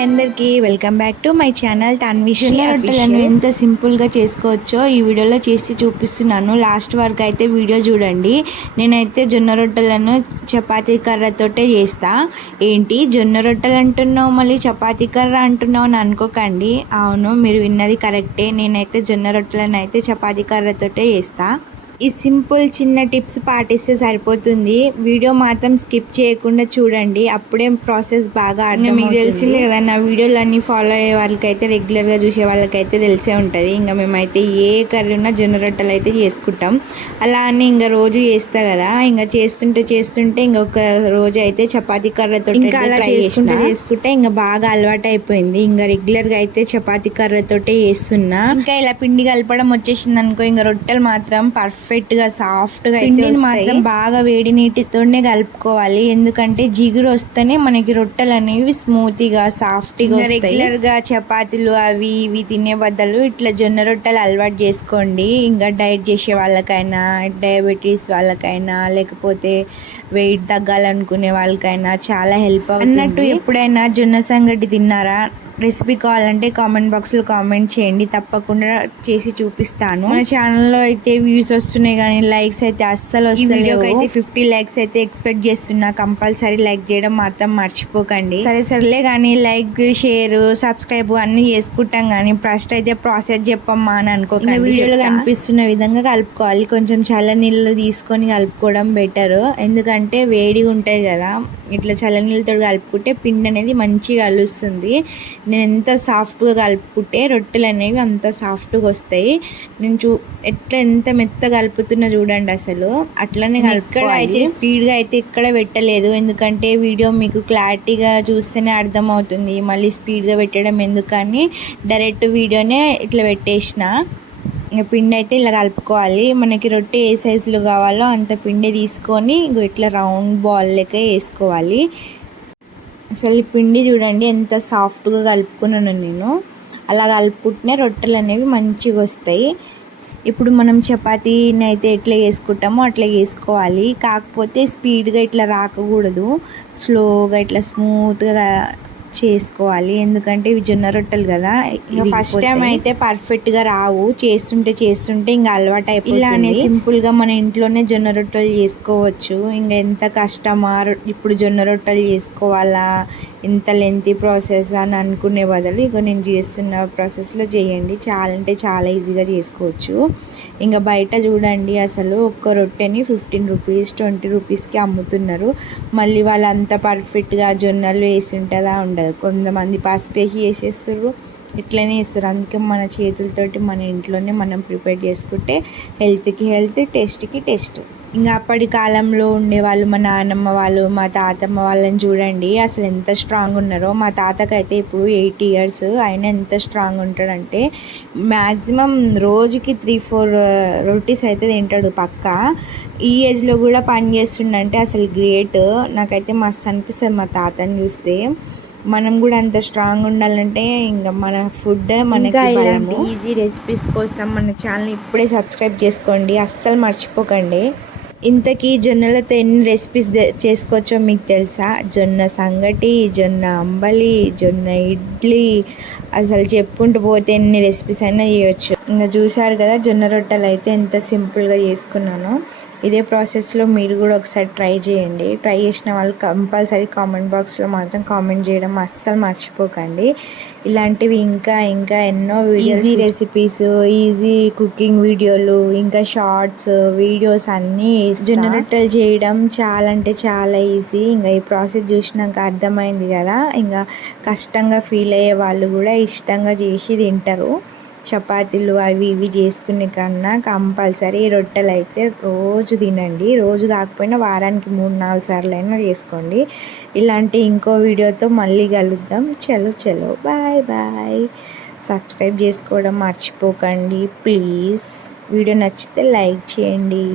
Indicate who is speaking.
Speaker 1: Hi అందరికీ welcome back to my channel Tanvish
Speaker 2: జొన్న
Speaker 1: రొట్టెలను ఎంత సింపుల్గా చేసుకోవచ్చో ఈ వీడియోలో చేసి చూపిస్తున్నాను. లాస్ట్ వరకు అయితే వీడియో చూడండి. నేనైతే జొన్న రొట్టెలను చపాతీ కర్రతోటే చేస్తా. ఏంటి? జొన్న రొట్టెలు అంటున్నావు మళ్ళీ చపాతీ కర్ర అంటున్నావు అని అనుకోకండి. అవును మీరు విన్నది కరెక్టే. నేనైతే జొన్న రొట్టెలను అయితే చపాతీ కర్రతోటే చేస్తా. ఈ సింపుల్ చిన్న టిప్స్ పాటిస్తే సరిపోతుంది. వీడియో మాత్రం స్కిప్ చేయకుండా చూడండి. అప్పుడే ప్రాసెస్ బాగా అర్థం మీకు తెలిసిందే కదా నా వీడియోలు అన్ని ఫాలో అయ్యే వాళ్ళకైతే రెగ్యులర్గా చూసే వాళ్ళకైతే తెలిసే ఉంటుంది. ఇంకా మేమైతే ఏ కర్రీ ఉన్నా జొన్న రొట్టెలు అయితే చేసుకుంటాం. అలా అని ఇంకా రోజు చేస్తా కదా. ఇంకా చేస్తుంటే చేస్తుంటే ఇంకొక రోజు అయితే చపాతీ కర్రతో ఇంకా అలా చేసుకుంటే చేసుకుంటే ఇంకా బాగా అలవాటు అయిపోయింది ఇంకా రెగ్యులర్గా అయితే చపాతీ కర్రతోటే చేస్తున్నా. ఇంకా ఇలా పిండి కలపడం వచ్చేసింది అనుకో ఇంకా రొట్టెలు మాత్రం పర్ఫెక్ట్ గా సాఫ్ట్గా అయితే మాత్రం బాగా వేడి నీటితోనే కలుపుకోవాలి. ఎందుకంటే జిగురు వస్తేనే మనకి రొట్టెలు అనేవి స్మూత్గా సాఫ్ట్గా రెగ్యులర్గా చపాతీలు అవి ఇవి తినే బదులు ఇట్లా జొన్న రొట్టెలు అలవాటు చేసుకోండి. ఇంకా డైట్ చేసే వాళ్ళకైనా డయాబెటీస్ వాళ్ళకైనా లేకపోతే వెయిట్ తగ్గాలనుకునే వాళ్ళకైనా చాలా హెల్ప్ అవుతుంది. అన్నట్టు ఎప్పుడైనా జొన్న సంగటి తిన్నారా? రెసిపీ కావాలంటే కామెంట్ బాక్స్లో కామెంట్ చేయండి. తప్పకుండా చేసి చూపిస్తాను. మన ఛానల్లో అయితే వ్యూస్ వస్తున్నాయి కానీ లైక్స్ అయితే అస్సలు వస్తలేవు. అయితే ఫిఫ్టీ లైక్స్ అయితే ఎక్స్పెక్ట్ చేస్తున్నా. కంపల్సరీ లైక్ చేయడం మాత్రం మర్చిపోకండి. సరే సరేలే కానీ లైక్ షేర్ సబ్స్క్రైబ్ అన్ని చేసుకుంటాం కానీ ఫస్ట్ అయితే ప్రాసెస్ చెప్పమ్మా అని అనుకోకండి. వీడియోలో కనిపిస్తున్న విధంగా కలుపుకోవాలి. కొంచెం చల్ల నీళ్ళు తీసుకొని కలుపుకోవడం బెటర్ ఎందుకంటే వేడిగా ఉంటుంది కదా. ఇట్లా చల్ల నీళ్ళతో కలుపుకుంటే పిండి అనేది మంచిగా కలుస్తుంది నేను ఎంత సాఫ్ట్గా కలుపుకుంటే రొట్టెలు అనేవి అంత సాఫ్ట్గా వస్తాయి. నేను చూ ఎట్లా ఎంత మెత్త కలుపుతున్నా చూడండి అసలు. అట్లనే ఇక్కడ అయితే స్పీడ్గా అయితే ఇక్కడ పెట్టలేదు. ఎందుకంటే వీడియో మీకు క్లారిటీగా చూస్తేనే అర్థమవుతుంది. మళ్ళీ స్పీడ్గా పెట్టడం ఎందుకని. డైరెక్ట్ వీడియోనే ఇట్లా పెట్టేసిన. పిండి అయితే ఇలా కలుపుకోవాలి. మనకి రొట్టె ఏ సైజులో కావాలో అంత పిండి తీసుకొని ఇట్లా రౌండ్ బాల్ లెక్క వేసుకోవాలి. అసలు ఈ పిండి చూడండి ఎంత సాఫ్ట్గా కలుపుకున్నాను నేను. అలా కలుపుకుంటేనే రొట్టెలు అనేవి మంచిగా వస్తాయి. ఇప్పుడు మనం చపాతీని అయితే ఎట్లా వేసుకుంటామో అట్లా వేసుకోవాలి కాకపోతే స్పీడ్గా ఇట్లా రాకకూడదు. స్లోగా ఇట్లా స్మూత్గా చేసుకోవాలి. ఎందుకంటే ఇవి జొన్న రొట్టెలు కదా ఫస్ట్ టైం అయితే పర్ఫెక్ట్గా రావు. చేస్తుంటే చేస్తుంటే ఇంకా అలవాటు అయిపోయి ఇలానే సింపుల్గా మన ఇంట్లోనే జొన్న రొట్టెలు చేసుకోవచ్చు. ఇంకా ఎంత కష్టమా ఇప్పుడు జొన్న రొట్టెలు చేసుకోవాలా? ఇంత లెంతీ ప్రాసెస్ అని అనుకునే బదులు ఇక నేను చేస్తున్న ప్రాసెస్లో చేయండి. చాలా అంటే చాలా ఈజీగా చేసుకోవచ్చు. ఇంకా బయట చూడండి అసలు ఒక్క రొట్టెని ఫిఫ్టీన్ రూపీస్ ట్వంటీ రూపీస్కి అమ్ముతున్నారు. మళ్ళీ వాళ్ళు అంత పర్ఫెక్ట్గా జొన్నలు వేసి ఉంటుందా ఉండదు. కొంతమంది పసుపు వేసి వేసేస్తారు ఇట్లనే ఇస్తారు. అందుకే మన చేతులతోటి మన ఇంట్లోనే మనం ప్రిపేర్ చేసుకుంటే హెల్త్కి హెల్త్ టేస్ట్కి టేస్ట్. ఇంకా అప్పటి కాలంలో ఉండేవాళ్ళు మా నాన్నమ్మ వాళ్ళు మా తాతమ్మ వాళ్ళని చూడండి అసలు ఎంత స్ట్రాంగ్ ఉన్నారో. మా తాతకైతే ఇప్పుడు ఎయిట్ ఇయర్స్ ఆయన ఎంత స్ట్రాంగ్ ఉంటాడంటే మ్యాక్సిమం రోజుకి త్రీ ఫోర్ రొటీస్ అయితే తింటాడు పక్క. ఈ ఏజ్లో కూడా పని చేస్తుండంటే అసలు గ్రేట్. నాకైతే మస్తు అనిపిస్తుంది మా తాతని చూస్తే. మనం కూడా అంత స్ట్రాంగ్ ఉండాలంటే ఇంకా మన ఫుడ్ మనకి ఈజీ రెసిపీస్ కోసం మన ఛానల్ ఇప్పుడే సబ్స్క్రైబ్ చేసుకోండి. అస్సలు మర్చిపోకండి. ఇంతకీ జొన్నలతో ఎన్ని రెసిపీస్ చేసుకోవచ్చో మీకు తెలుసా? జొన్న సంగటి జొన్న అంబలి జొన్న ఇడ్లీ. అసలు చెప్పుకుంటూ పోతే ఎన్ని రెసిపీస్ అయినా చేయొచ్చు. ఇంకా చూసారు కదా జొన్న రొట్టెలు అయితే ఎంత సింపుల్గా చేసుకున్నానో. ఇదే ప్రాసెస్లో మీరు కూడా ఒకసారి ట్రై చేయండి. ట్రై చేసిన వాళ్ళు కంపల్సరీ కామెంట్ బాక్స్లో మాత్రం కామెంట్ చేయడం అస్సలు మర్చిపోకండి. ఇలాంటివి ఇంకా ఇంకా ఎన్నో ఈజీ రెసిపీస్ ఈజీ కుకింగ్ వీడియోలు ఇంకా షార్ట్స్ వీడియోస్ అన్నీ జొన్న రొట్టెలు చేయడం చాలా అంటే చాలా ఈజీ ఇంకా ఈ ప్రాసెస్ చూసినాక అర్థమైంది కదా. ఇంకా కష్టంగా ఫీల్ అయ్యే వాళ్ళు కూడా ఇష్టంగా చేసి తింటారు. చపాతీలు అవి ఇవి చేసుకునే కన్నా కంపల్సరీ రొట్టెలు అయితే రోజు తినండి. రోజు కాకపోయినా వారానికి మూడు నాలుగు సార్లు అయినా చేసుకోండి. ఇలాంటి ఇంకో వీడియోతో మళ్ళీ కలుద్దాం. చలో చలో. Bye bye. సబ్స్క్రైబ్ చేసుకోవడం మర్చిపోకండి. ప్లీజ్. వీడియో నచ్చితే లైక్ చేయండి.